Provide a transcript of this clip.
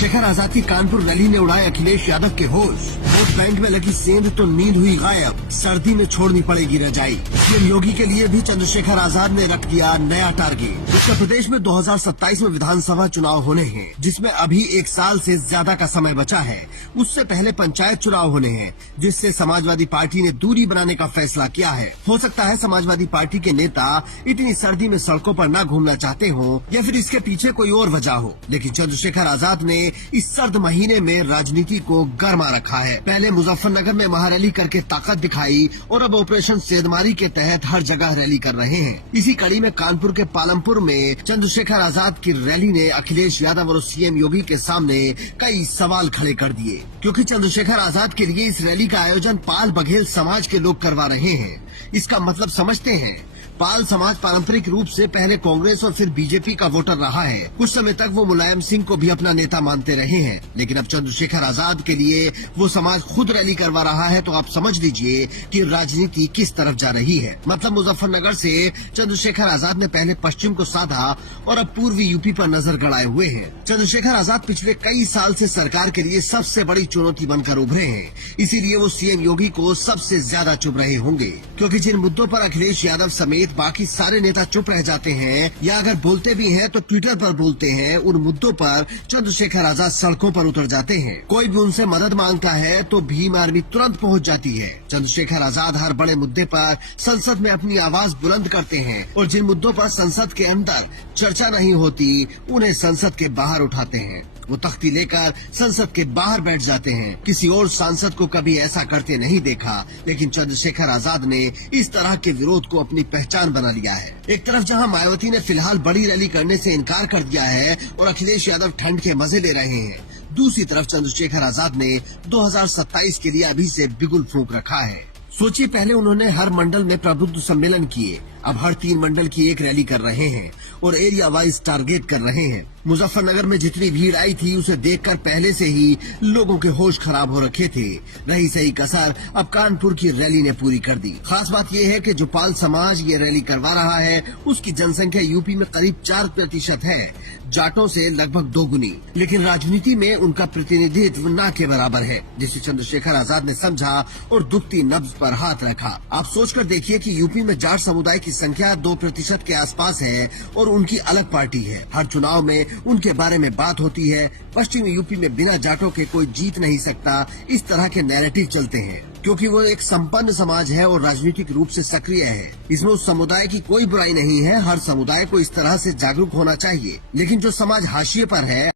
चंद्रशेखर आजाद की कानपुर रैली ने उड़ाए अखिलेश यादव के होश। वोट बैंक में लगी सेंध तो नींद हुई गायब, सर्दी में छोड़नी पड़ेगी रजाई। सीएम योगी के लिए भी चंद्रशेखर आजाद ने रख दिया नया टारगेट। उत्तर प्रदेश में 2027 में विधानसभा चुनाव होने हैं, जिसमें अभी 1 साल से ज्यादा का समय बचा है। उससे पहले पंचायत चुनाव होने हैं, जिससे समाजवादी पार्टी ने दूरी बनाने का फैसला किया है। हो सकता है समाजवादी पार्टी के नेता इतनी सर्दी में सड़कों पर न घूमना चाहते हो या फिर इसके पीछे कोई और वजह हो, लेकिन चंद्रशेखर आजाद ने इस सर्द महीने में राजनीति को गरमा रखा है। पहले मुजफ्फरनगर में महारैली करके ताकत दिखाई और अब ऑपरेशन सेंधमारी के तहत हर जगह रैली कर रहे हैं। इसी कड़ी में कानपुर के पालमपुर में चंद्रशेखर आजाद की रैली ने अखिलेश यादव और सीएम योगी के सामने कई सवाल खड़े कर दिए, क्योंकि चंद्रशेखर आजाद के लिए इस रैली का आयोजन पाल बघेल समाज के लोग करवा रहे हैं। इसका मतलब समझते हैं। पाल समाज पारंपरिक रूप से पहले कांग्रेस और फिर बीजेपी का वोटर रहा है। कुछ समय तक वो मुलायम सिंह को भी अपना नेता मानते रहे हैं, लेकिन अब चंद्रशेखर आजाद के लिए वो समाज खुद रैली करवा रहा है, तो आप समझ लीजिए कि राजनीति किस तरफ जा रही है। मतलब मुजफ्फरनगर से चंद्रशेखर आजाद ने पहले पश्चिम को साधा और अब पूर्वी यूपी पर नजर गड़ाए हुए हैं। चंद्रशेखर आजाद पिछले कई साल से सरकार के लिए सबसे बड़ी चुनौती बनकर उभरे हैं, इसीलिए वो सीएम योगी को सबसे ज्यादा चुभ रहे होंगे, क्योंकि जिन मुद्दों पर अखिलेश यादव समेत बाकी सारे नेता चुप रह जाते हैं या अगर बोलते भी हैं तो ट्विटर पर बोलते हैं, उन मुद्दों पर चंद्रशेखर आजाद सड़कों पर उतर जाते हैं। कोई भी उनसे मदद मांगता है तो भीम आर्मी तुरंत पहुंच जाती है। चंद्रशेखर आजाद हर बड़े मुद्दे पर संसद में अपनी आवाज बुलंद करते हैं और जिन मुद्दों पर संसद के अंदर चर्चा नहीं होती उन्हें संसद के बाहर उठाते हैं। वो तख्ती लेकर संसद के बाहर बैठ जाते हैं। किसी और सांसद को कभी ऐसा करते नहीं देखा, लेकिन चंद्रशेखर आजाद ने इस तरह के विरोध को अपनी पहचान बना लिया है। एक तरफ जहां मायावती ने फिलहाल बड़ी रैली करने से इनकार कर दिया है और अखिलेश यादव ठंड के मजे ले रहे हैं, दूसरी तरफ चंद्रशेखर आजाद ने 2027 के लिए अभी से बिगुल फूंक रखा है। सोचिए, पहले उन्होंने हर मंडल में प्रबुद्ध सम्मेलन किए, अब हर 3 मंडल की एक रैली कर रहे हैं और एरिया वाइज टारगेट कर रहे हैं। मुजफ्फरनगर में जितनी भीड़ आई थी उसे देखकर पहले से ही लोगों के होश खराब हो रखे थे। रही सही कसर अब कानपुर की रैली ने पूरी कर दी। खास बात यह है कि जो पाल समाज ये रैली करवा रहा है उसकी जनसंख्या यूपी में करीब 4% है, जाटों से लगभग 2 गुनी, लेकिन राजनीति में उनका प्रतिनिधित्व न के बराबर है, जिसे चंद्रशेखर आजाद ने समझा और दुखती नब्ज पर हाथ रखा। आप सोचकर देखिए कि यूपी में जाट समुदाय की संख्या 2% के आसपास है और उनकी अलग पार्टी है। हर चुनाव में उनके बारे में बात होती है। पश्चिमी यूपी में बिना जाटों के कोई जीत नहीं सकता, इस तरह के नैरेटिव चलते हैं, क्योंकि वो एक संपन्न समाज है और राजनीतिक रूप से सक्रिय है। इसमें उस समुदाय की कोई बुराई नहीं है, हर समुदाय को इस तरह से जागरूक होना चाहिए। लेकिन जो समाज हाशिए पर है